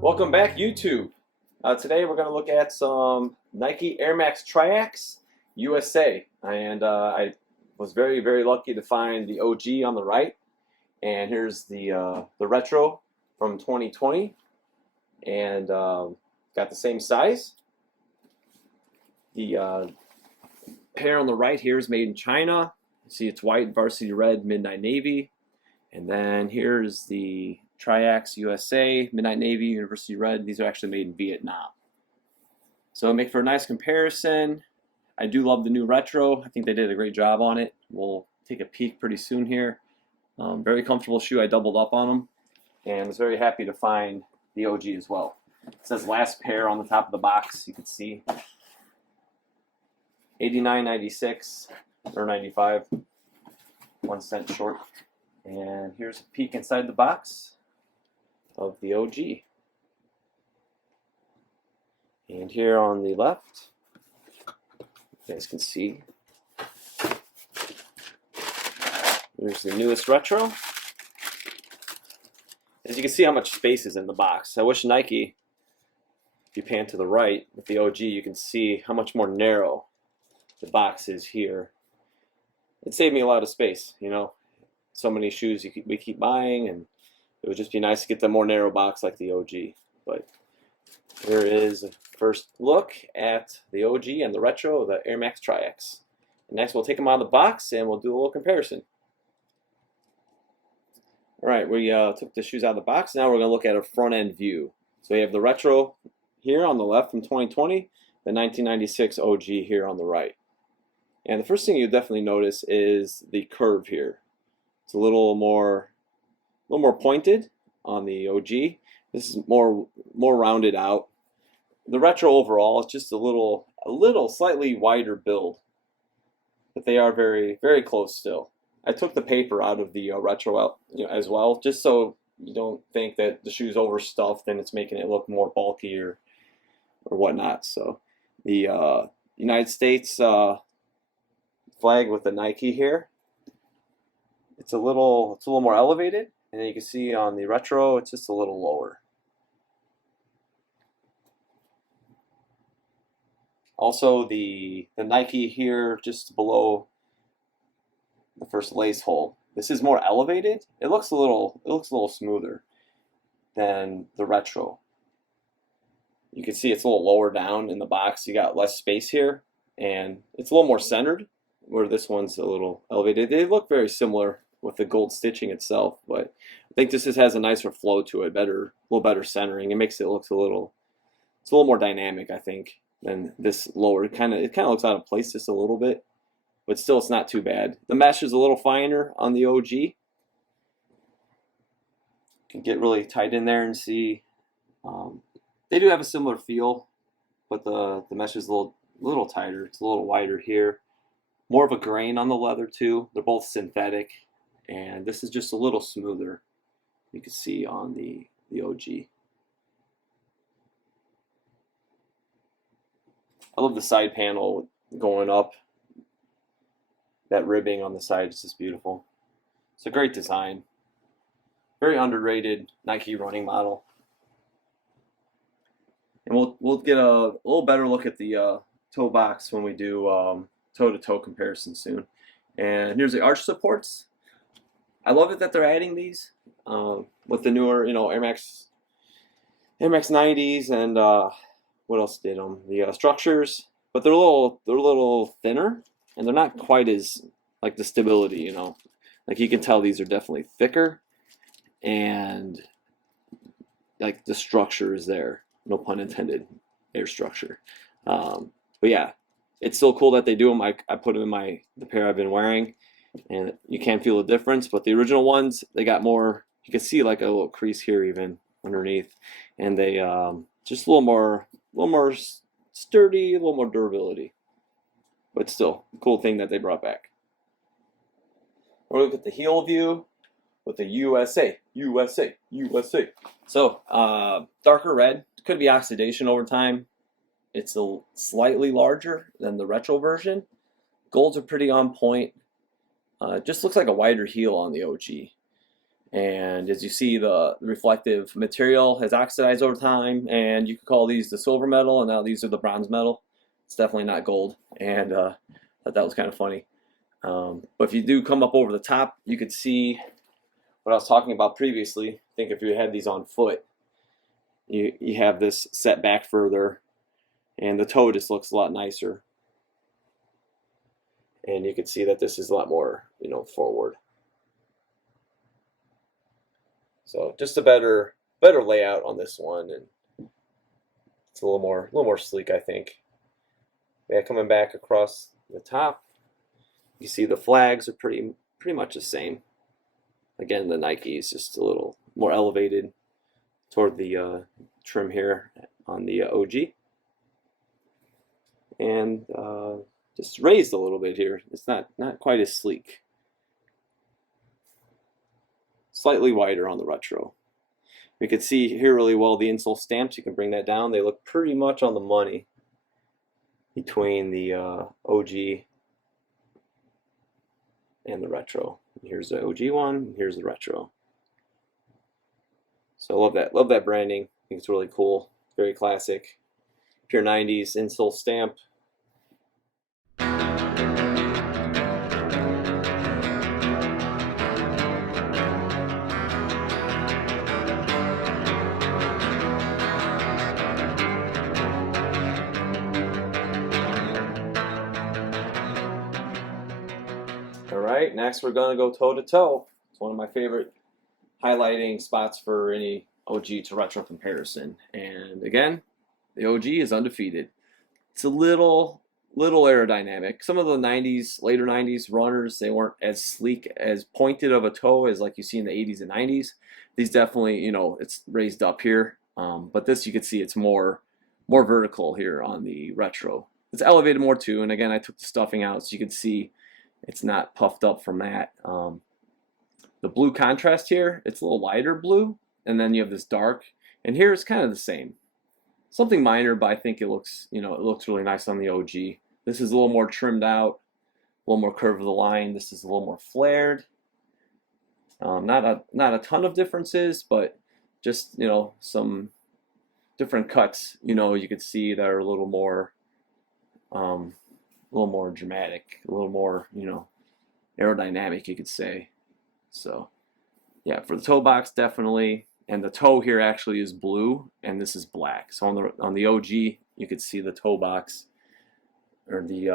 Welcome back, YouTube. Today we're going to look at some Nike Air Max Triax USA, and I was very lucky to find the OG on the right, and here's the retro from 2020, and got the same size. The pair on the right here is made in China. You see it's white, varsity red, midnight navy, and then here's the Triax USA, Midnight Navy, University Red. These are actually made in Vietnam. So it'll make for a nice comparison. I do love the new retro. I think they did a great job on it. We'll take a peek pretty soon here. Very comfortable shoe. I doubled up on them and was very happy to find the OG as well. It says last pair on the top of the box. You can see $89.96 or $95, 1 cent short. And here's a peek inside the box of the OG. And here on the left, you guys can see, there's the newest retro. As you can see how much space is in the box. I wish Nike, if you pan to the right with the OG, you can see how much more narrow the box is here. It saved me a lot of space, you know. So many shoes we keep buying, and it would just be nice to get the more narrow box like the OG. But here is a first look at the OG and the retro of the Air Max Triax. And next we'll take them out of the box and we'll do a little comparison. Alright, we took the shoes out of the box. Now we're going to look at a front end view. So we have the retro here on the left from 2020, the 1996 OG here on the right. And the first thing you definitely notice is the curve here. It's a little more pointed on the OG. This is more rounded out. The retro overall is just a little slightly wider build, but they are very close still. I took the paper out of the retro out, as well, just so you don't think that the shoe's overstuffed and it's making it look more bulky or whatnot. So the United States flag with the Nike here. It's a little more elevated. And then you can see on the retro, it's just a little lower. Also, the Nike here, just below the first lace hole, this is more elevated. It looks a little smoother than the retro. You can see it's a little lower down in the box. You got less space here, and it's a little more centered, where this one's a little elevated. They look very similar with the gold stitching itself, but I think this has a nicer flow to it, a little better centering. It makes it look it's a little more dynamic, I think, than this lower. It kind of looks out of place just a little bit, but still it's not too bad. The mesh is a little finer on the OG. You can get really tight in there and see. They do have a similar feel, but the mesh is a little tighter. It's a little wider here. More of a grain on the leather too. They're both synthetic. And this is just a little smoother, you can see on the OG. I love the side panel going up. That ribbing on the side is just beautiful. It's a great design. Very underrated Nike running model. And we'll get a little better look at the toe box when we do toe-to-toe comparison soon. And here's the arch supports. I love it that they're adding these with the newer, Air Max 90s, and what else did them? The structures, but they're a little thinner, and they're not quite as like the stability, Like you can tell these are definitely thicker, and like the structure is there. No pun intended. Air structure. But yeah, it's still cool that they do them. I put them in the pair I've been wearing, and you can't feel the difference. But the original ones, they got more. You can see like a little crease here even underneath, and they just a little more sturdy, a little more durability. But still, a cool thing that they brought back. We'll look at the heel view with the USA. So darker red. Could be oxidation over time. It's slightly larger than the retro version. Golds are pretty on point. It just looks like a wider heel on the OG. And as you see, the reflective material has oxidized over time, and you could call these the silver metal, and now these are the bronze metal. It's definitely not gold, and I thought that was kind of funny. But if you do come up over the top, you could see what I was talking about previously. I think if you had these on foot, you have this set back further, and the toe just looks a lot nicer. And you can see that this is a lot more, forward. So just a better layout on this one, and it's a little more sleek, I think. Yeah, coming back across the top, you see the flags are pretty much the same. Again, the Nike is just a little more elevated toward the trim here on the OG, and just raised a little bit here. It's not quite as sleek. Slightly wider on the retro. You can see here really well the insole stamps. You can bring that down. They look pretty much on the money between the OG and the retro. Here's the OG one, here's the retro. So I love that branding. I think it's really cool, very classic. Pure 90s insole stamp. Alright, next we're going to go toe to toe. It's one of my favorite highlighting spots for any OG to retro comparison. And again, the OG is undefeated. It's a little aerodynamic. Some of the 90s, later 90s runners, they weren't as sleek, as pointed of a toe as like you see in the 80s and 90s. These definitely, it's raised up here. But this, you can see it's more vertical here on the retro. It's elevated more too. And again, I took the stuffing out so you can see it's not puffed up from that. The blue contrast here, it's a little lighter blue, and then you have this dark, and here it's kind of the same. Something minor, but I think it looks, it looks really nice on the OG. This is a little more trimmed out, a little more curve of the line. This is a little more flared. Not a ton of differences, but just some different cuts. You could see that are a little more dramatic, a little more aerodynamic, you could say. So yeah, for the toe box, definitely. And the toe here actually is blue, and this is black. So on the OG, you could see the toe box, or the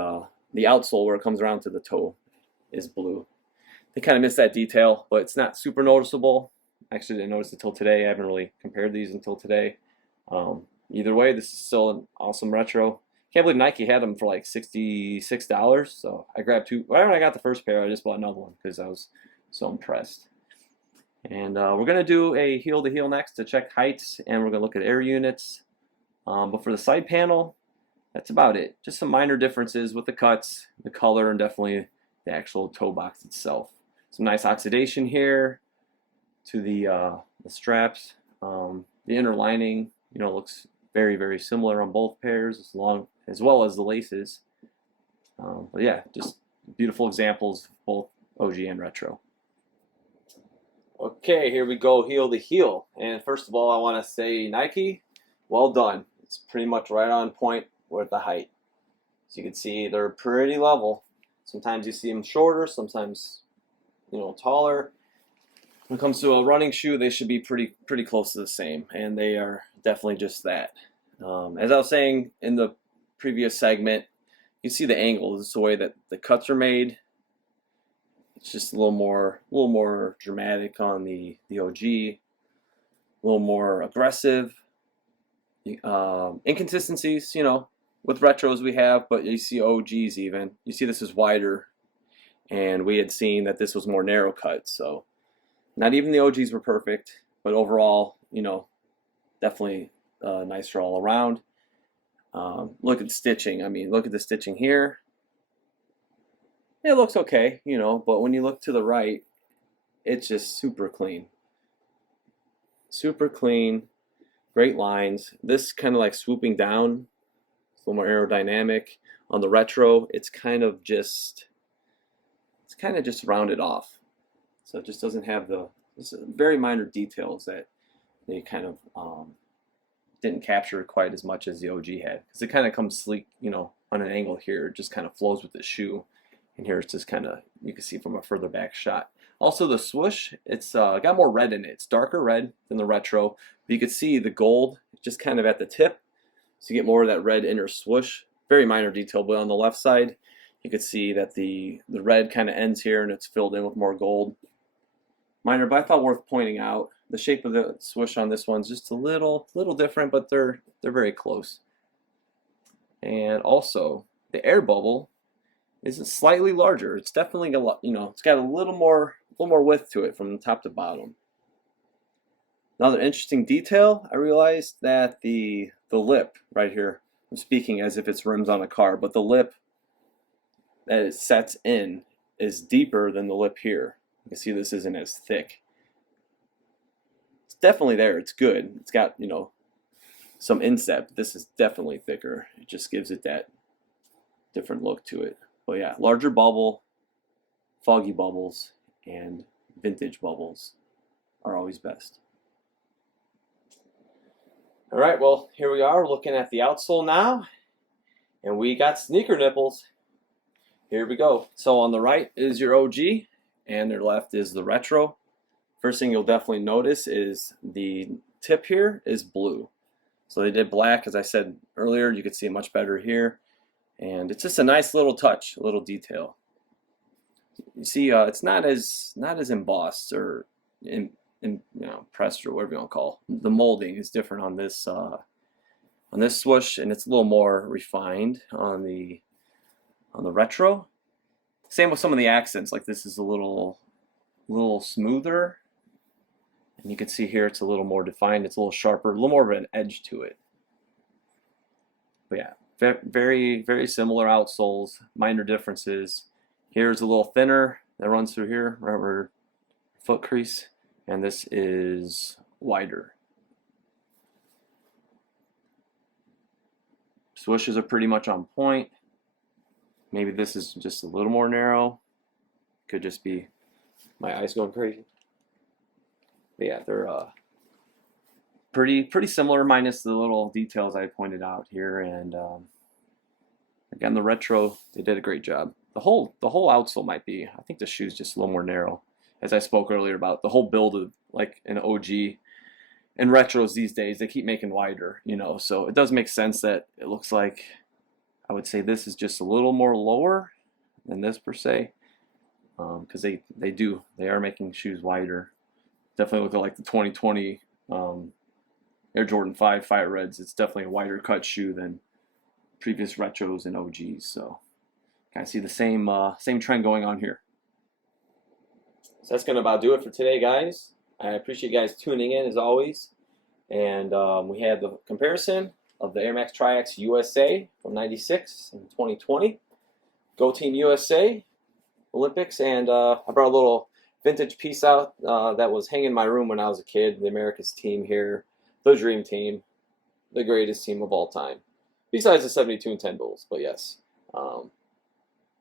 outsole where it comes around to the toe, is blue. They kind of missed that detail, but it's not super noticeable. Actually, didn't notice it until today. I haven't really compared these until today. Either way, this is still an awesome retro. Can't believe Nike had them for like $66. So I grabbed two. Right when I got the first pair, I just bought another one because I was so impressed. And we're going to do a heel to heel next to check heights, and we're going to look at air units. But for the side panel, that's about it. Just some minor differences with the cuts, the color, and definitely the actual toe box itself. Some nice oxidation here to the straps. The inner lining, looks very similar on both pairs, as well as the laces. But yeah, just beautiful examples of both OG and retro. Okay, here we go, heel to heel. And first of all, I want to say Nike, well done. It's pretty much right on point with the height. As you can see, they're pretty level. Sometimes you see them shorter, sometimes taller. When it comes to a running shoe, they should be pretty close to the same, and they are definitely just that. As I was saying in the previous segment, you see the angle. This is the way that the cuts are made. It's just a little more dramatic on the OG, a little more aggressive. Inconsistencies, with retros we have, but you see OGs even. You see this is wider, and we had seen that this was more narrow cut. So not even the OGs were perfect, but overall, definitely nicer all around. Look at the stitching. I mean, look at the stitching here. It looks okay, but when you look to the right, it's just super clean. Super clean, great lines. This kind of like swooping down, it's a little more aerodynamic. On the retro, it's kind of just rounded off. So it just doesn't have the There's very minor details that they kind of didn't capture quite as much as the OG had, because it kind of comes sleek, you know, on an angle here. It just kind of flows with the shoe, and here it's just kind of, you can see from a further back shot. Also the swoosh, it's got more red in it. It's darker red than the retro, but you can see the gold just kind of at the tip, so you get more of that red inner swoosh. Very minor detail, but on the left side you can see that the red kind of ends here and it's filled in with more gold. Minor, but I thought worth pointing out. The shape of the swoosh on this one's just a little different, but they're very close. And also the air bubble is slightly larger. It's definitely got a lot, you know, it's got a little more width to it from top to bottom. Another interesting detail, I realized that the lip right here, I'm speaking as if it's rims on a car, but the lip that it sets in is deeper than the lip here. You can see this isn't as thick. It's definitely there. It's good. It's got, you know, some inset, but this is definitely thicker. It just gives it that different look to it. But yeah, larger bubble, foggy bubbles, and vintage bubbles are always best. All right, well, here we are looking at the outsole now, and we got sneaker nipples. Here we go. So on the right is your OG, and their left is the retro. First thing you'll definitely notice is the tip here is blue. So they did black, as I said earlier. You can see it much better here, and it's just a nice little touch, a little detail. You see, it's not as embossed or you know, pressed or whatever you want to call it. The molding is different on this swoosh, and it's a little more refined on the retro. Same with some of the accents, like this is a little smoother, and you can see here it's a little more defined. It's a little sharper, a little more of an edge to it. But yeah, very similar outsoles. Minor differences. Here's a little thinner that runs through here, right where foot crease, and this is wider. Swooshes are pretty much on point. Maybe this is just a little more narrow. Could just be my eyes going crazy. But yeah, they're pretty similar, minus the little details I pointed out here. And again, the retro, they did a great job. The whole outsole might be, I think the shoe's just a little more narrow. As I spoke earlier about the whole build of like an OG and retros these days, they keep making wider, you know. So it does make sense that it looks like, I would say this is just a little more lower than this per se, because they are making shoes wider. Definitely look like the 2020 Air Jordan 5 Fire Reds. It's definitely a wider cut shoe than previous retros and OGs. So kind of see the same trend going on here. So that's going to about do it for today, guys. I appreciate you guys tuning in as always. And we had the comparison of the Air Max Triax USA from '96 and 2020. Go Team USA Olympics. And I brought a little vintage piece out that was hanging in my room when I was a kid. The America's team here, the dream team, the greatest team of all time. Besides the 72 and 10 Bulls, but yes.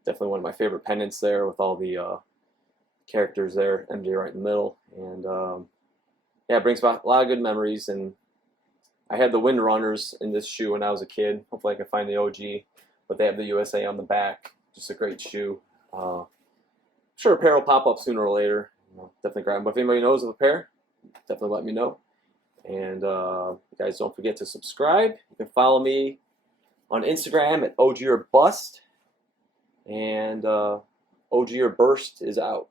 Definitely one of my favorite pennants there with all the characters there, MJ right in the middle, and yeah, it brings back a lot of good memories. And I had the Wind Runners in this shoe when I was a kid. Hopefully I can find the OG, but they have the USA on the back. Just a great shoe. I'm sure a pair will pop up sooner or later. Definitely grab them. But if anybody knows of a pair, definitely let me know. And guys, don't forget to subscribe. You can follow me on Instagram at OG or Bust, and OG or Burst is out.